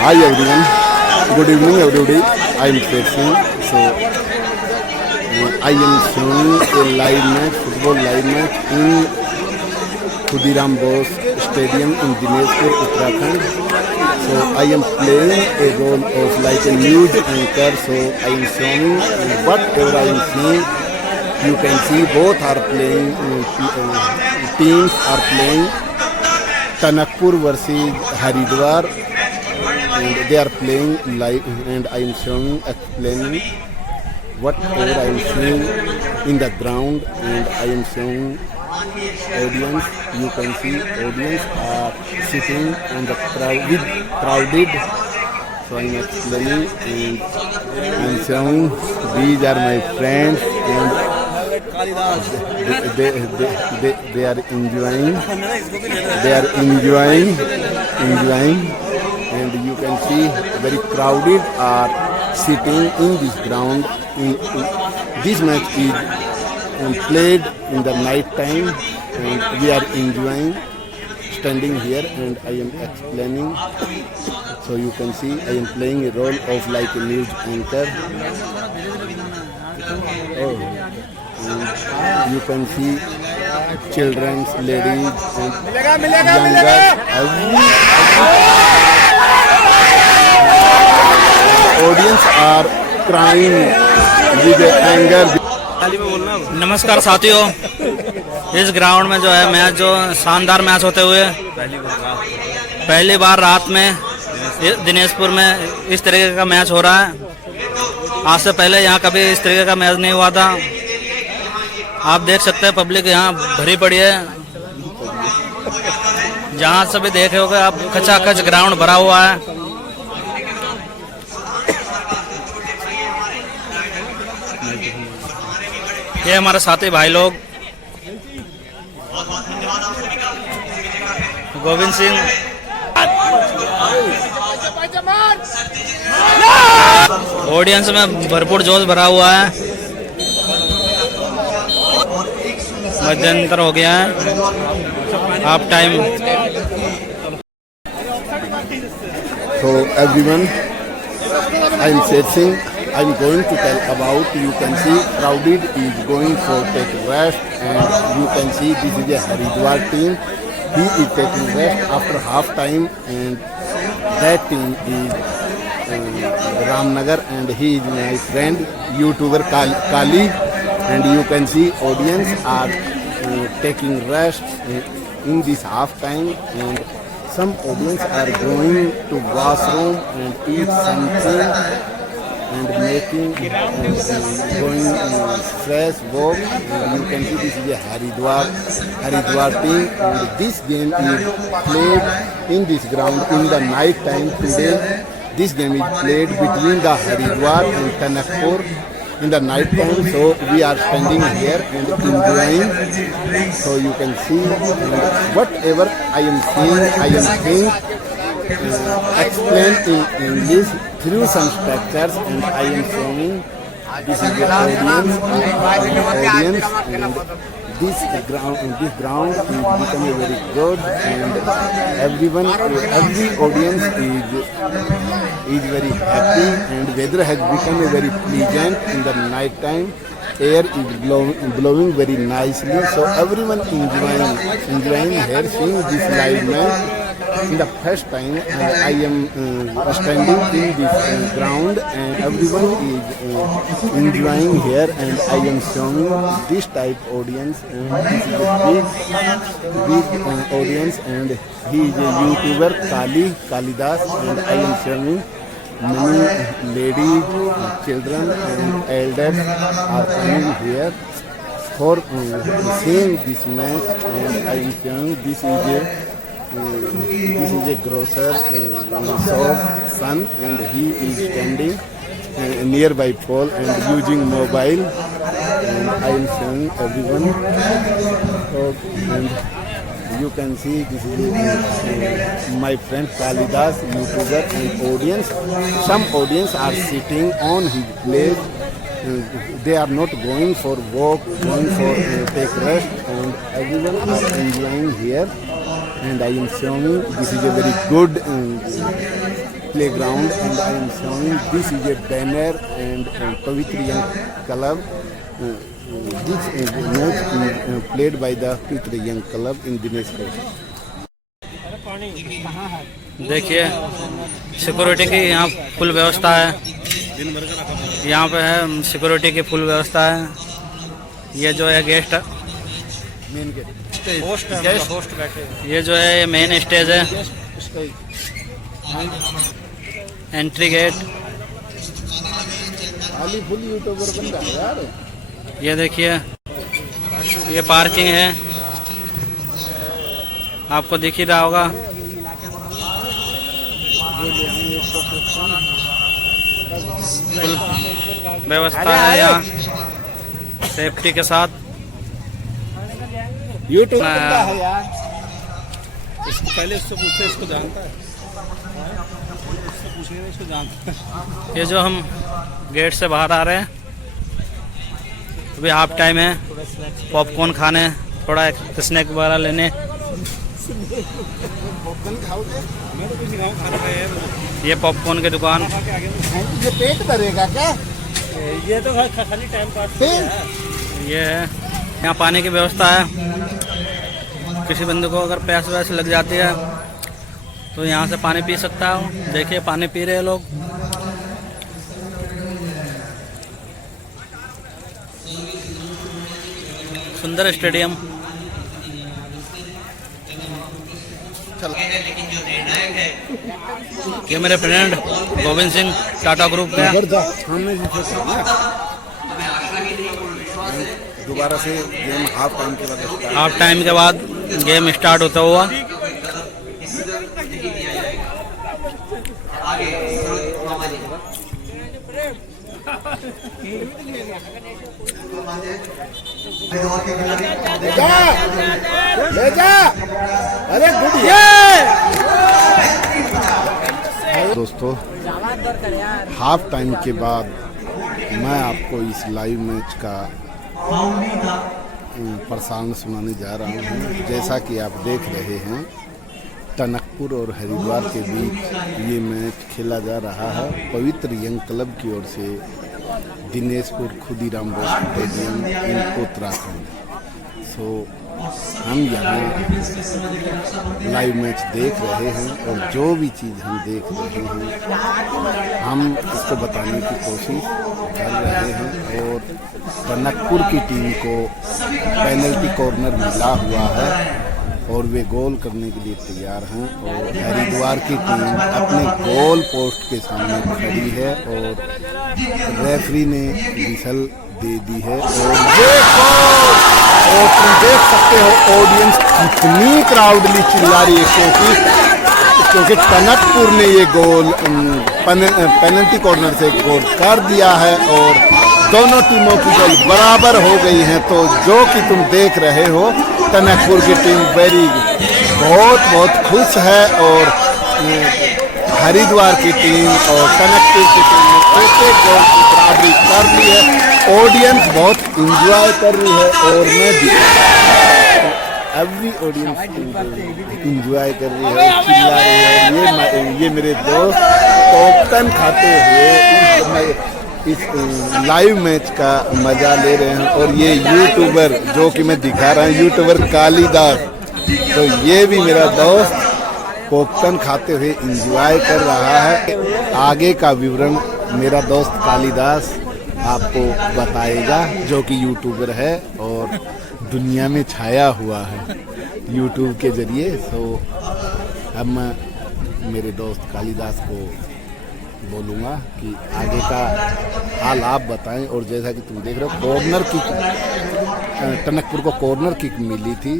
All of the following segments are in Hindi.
Hi everyone, good evening everybody. I am Singh. So I am showing a live match, football live match in Khudiram Bose Stadium in Dineshpur, Uttarakhand. So I am playing a role of like a news anchor. So I am showing whatever I am seeing. You can see both are playing, teams are playing. Tanakpur versus Haridwar, and they are playing live, and I am showing, explaining whatever I am seeing in the ground, and I am showing audience. You can see audience are sitting on the crowded. So I am explaining, and I am showing these are my friends, and they are enjoying. They are enjoying, and you can see very crowded are sitting in this ground. This match is played in the night time, and we are enjoying standing here, and I am explaining. So you can see I am playing a role of like a news anchor. Oh, and you can see children, ladies, and younger. Audience are crying with anger. नमस्कार साथियों, इस ग्राउंड में जो है मैच, जो शानदार मैच होते हुए पहली बार रात में दिनेशपुर में इस तरीके का मैच हो रहा है। आज से पहले यहाँ कभी इस तरीके का मैच नहीं हुआ था। आप देख सकते हैं पब्लिक यहाँ भरी पड़ी है। जहाँ से भी देखे होगे आप, खचाखच ग्राउंड भरा हुआ है। ये हमारे साथी भाई लोग गोविंद सिंह, ऑडियंस में भरपूर जोश भरा हुआ है। मध्यंतर हो गया है, half time. So everyone, I am Singh. I am going to tell about. You can see crowded is going for take rest, and you can see this is a Haridwar team. He is taking rest after half time, and that team is Ramnagar, and he is my friend YouTuber Kali, and you can see audience are taking rest in this half time, and some audience are going to washroom and eat something and making going fresh walk. And you can see this is a Haridwar team, and this game is played in this ground in the night time today. This game is played between the Haridwar and Tanakpur in the night time. So we are standing here and enjoying. So you can see whatever I am seeing, I am saying explain in English through some structures, and I am showing this is the audience, and this ground is becoming very good, and every audience is very happy, and weather has become very pleasant in the night time. Air is blowing very nicely, so everyone enjoying here seeing this live match. In the first time, I am standing in this ground, and everyone is enjoying here, and I am showing this type audience, and this is a big audience, and he is a YouTuber Kalidas, and I am showing many ladies, children, and elders are coming here for seeing this match, and I am showing this is a grocer shop son, and he is standing nearby pole and using mobile, and I am showing everyone. And you can see this is my friend Kalidas, YouTuber, and audience. Some audience are sitting on his place. They are not going for walk, going for take rest, and everyone are enjoying here. And I am showing this is a very good playground, and I am showing this is a banner and Pavitra Young Club. This match is played by the Pavitra Young Club in Dinespur. देखिए सिक्योरिटी की यहाँ फुल व्यवस्था है, यहाँ पे है सिक्योरिटी की फुल व्यवस्था है। ये जो है गेस्ट मेन गेट होस्ट बैठे, ये जो है ये मेन स्टेज है, एंट्री गेट। खाली फुल यूट्यूबर बन रहा है यार। ये देखिए ये पार्किंग है, आपको दिख ही रहा होगा। फुल व्यवस्था है यहाँ सेफ्टी के साथ। यूट्यूब है यार। इसको पहले इससे पूछते इसको जानता है, इससे पूछेगा इसको जानता है। ये जो हम गेट से बाहर आ रहे हैं, अभी हाफ टाइम है, पॉपकॉर्न खाने, थोड़ा स्नैक वगैरह लेने। मैं तो कुछ नहीं खाऊं, खाना खाया है। ये पॉपकॉर्न की दुकान। ये पेट भरेगा क्या? ये तो खाली टाइम पास है। ये है यहाँ पानी की व्यवस्था है, किसी बंदे को अगर प्यास वैस लग जाती है तो यहाँ से पानी पी सकता है। देखिए पानी पी रहे हैं लोग। सुंदर स्टेडियम। ये मेरे फ्रेंड गोविंद सिंह टाटा ग्रुप के दोबारा से गेम हाफ टाइम के बाद हाफ टाइम के बाद गेम स्टार्ट होता हुआ। ले जा। अरे गुड दोस्तों, हाफ टाइम के बाद मैं आपको इस लाइव मैच का प्रसारण सुनाने जा रहा हूँ। जैसा कि आप देख रहे हैं, टनकपुर और हरिद्वार के बीच ये मैच खेला जा रहा है पवित्र यंग क्लब की ओर से दिनेशपुर खुदीराम बोस स्टेडियम इन उत्तराखंड। हम यहाँ लाइव मैच देख रहे हैं और जो भी चीज़ हम देख रहे हैं हम इसको बताने की कोशिश कर रहे हैं। और टनकपुर की टीम को पेनल्टी कॉर्नर मिला हुआ है और वे गोल करने के लिए तैयार हैं। और हरिद्वार की टीम अपने गोल पोस्ट के सामने खड़ी है और रेफरी ने विसल दे दी है। और तुम देख सकते हो ऑडियंस कितनी क्राउडली चिल्ला रही है, क्योंकि टनकपुर ने ये गोल पेनल्टी कॉर्नर से गोल कर दिया है और दोनों टीमों की गोल बराबर हो गई हैं। तो जो कि तुम देख रहे हो, टनकपुर की टीम बहुत खुश है और हरिद्वार की टीम और टनकपुर की टीम ने एक गोल की बराबरी कर ली है। ऑडियंस बहुत इंजॉय कर रही है और मैं भी, अभी ऑडियंस इंजॉय कर रही है, चिल्ला रही है। ये मेरे दोस्त पॉपकॉर्न खाते हुए इस लाइव मैच का मजा ले रहे हैं। और ये यूट्यूबर जो कि मैं दिखा रहा हूँ, यूट्यूबर कालीदास, तो ये भी मेरा दोस्त पॉपकॉर्न खाते हुए एंजॉय कर रहा है। आगे का विवरण मेरा दोस्त कालीदास आपको बताएगा, जो कि यूट्यूबर है और दुनिया में छाया हुआ है यूट्यूब के जरिए। तो अब मैं मेरे दोस्त कालीदास को बोलूँगा कि आगे का हाल आप बताएं। और जैसा कि तुम देख रहे हो, कॉर्नर किक, टनकपुर को कॉर्नर किक मिली थी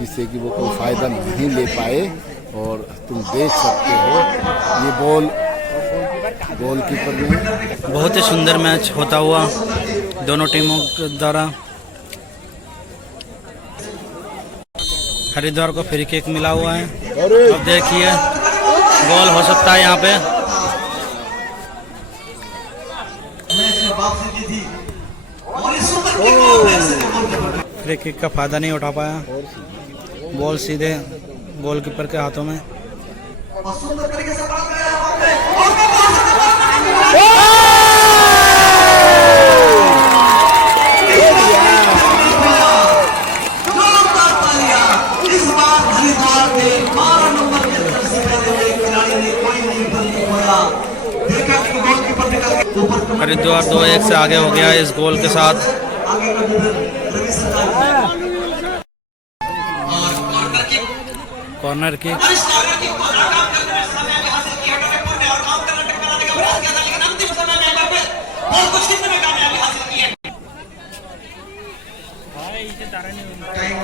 जिससे कि वो कोई फ़ायदा नहीं ले पाए। और तुम देख सकते हो ये गोलकीपर ने बहुत ही सुंदर मैच होता हुआ दोनों टीमों के द्वारा। हरिद्वार को फ्री किक मिला हुआ है। अब देखिए गोल हो सकता है यहाँ पे। फ्री किक का फायदा नहीं उठा पाया, बॉल सीधे गोलकीपर के हाथों में। हरिद्वार 2-1 से आगे हो गया इस गोल के साथ। कॉर्नर की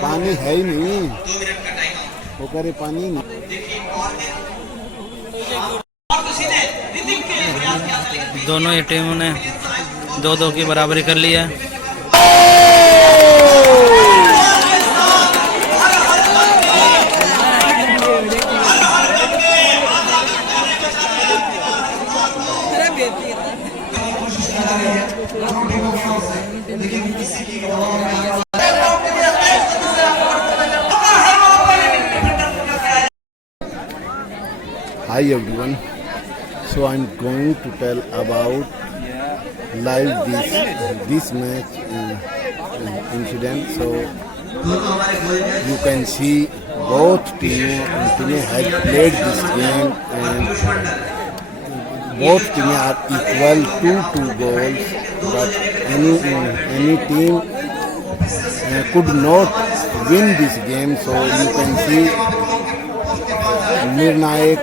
पानी है ही नहीं, वो करे पानी नहीं। दोनों ही टीमों ने 2-2 की बराबरी कर ली है। Hi everyone. So I'm going to tell about live this match incident. So you can see both teams have played this game and both teams are equal 2 goals. But any team could not win this game. So you can see Nirnayak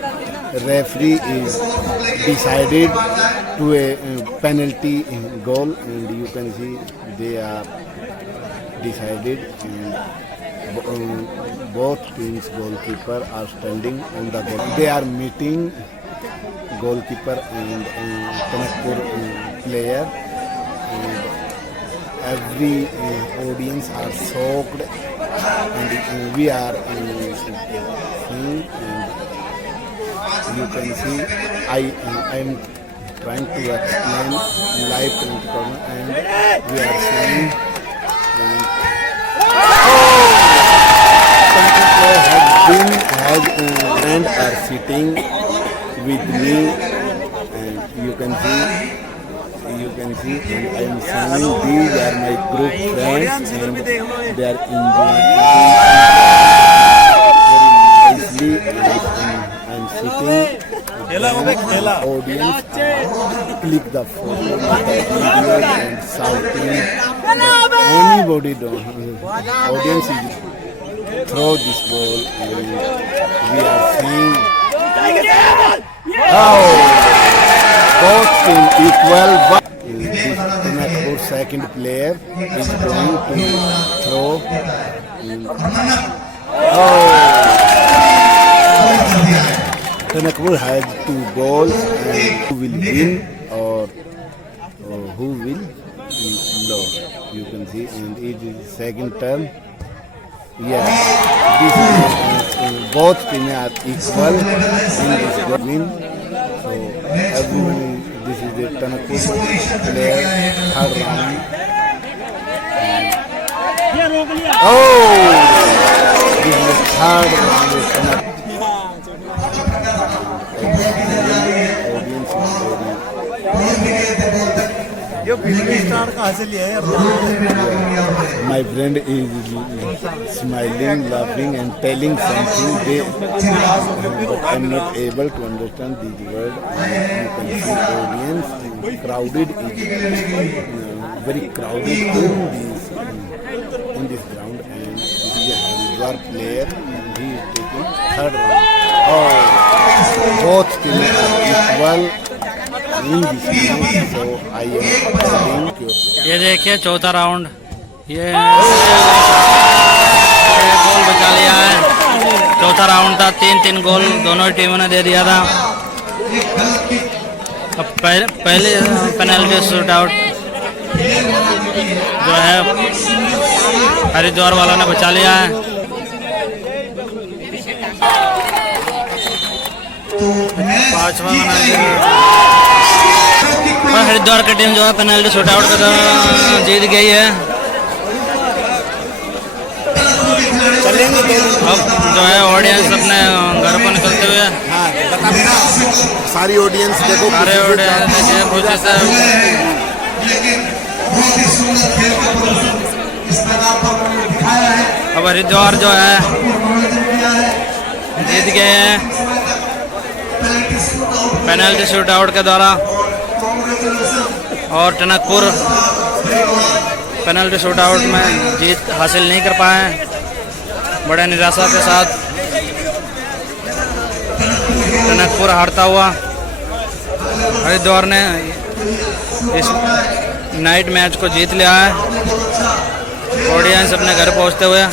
referee is decided to a penalty goal, and you can see they are decided, and both teams goalkeeper are standing on the goal. They are meeting goalkeeper and Kanakpur player, and every audience are soaked, and we are seeing, and you can see I am trying to explain live print, and we are seeing and are sitting with me, and you can see, and I am seeing these are my group friends, and they are enjoying very nicely. I'm sitting. Audience click the photo and shouting. Anybody don't. Audience is throw this ball, and we are seeing. Oh, both team equal, but this second player is going to throw. Kanakpur has 2 goals, and who will win or who will lose. You can see, and it is second turn. Yeah, this is, both teams are equal in this win. So everyone, this is the Kanakpur player third round. Oh, this is the third round of Kanakpur. My friend is smiling, laughing, and telling something. But I'm not able to understand these words. You can see audience crowded, very crowded in this ground, and this is a Haridwar player, and he is taking third round. Oh, both teams are equal in this game, so I am telling you. ये देखिए चौथा राउंड, ये गोल बचा लिया है। चौथा राउंड था, 3-3 गोल दोनों ही टीमों ने दे दिया था। अब पहले पेनल्टी शूट आउट जो है हरिद्वार वालों ने बचा लिया है। पांचवा और हरिद्वार की टीम जो है पेनल्टी शूट आउट का जीत गई है। अब जो है ऑडियंस अपने घर को निकलते हुए, सारी ऑडियंस देखो, सारे ऑडियंस देखिए खुशी से। अब हरिद्वार जो है जीत गए हैं पेनल्टी शूट आउट के द्वारा। और टनकपुर पेनल्टी शूट आउट में जीत हासिल नहीं कर पाए, बड़े निराशा के साथ टनकपुर हारता हुआ। हरिद्वार ने इस नाइट मैच को जीत लिया है। ऑडियंस अपने घर पहुंचते हुए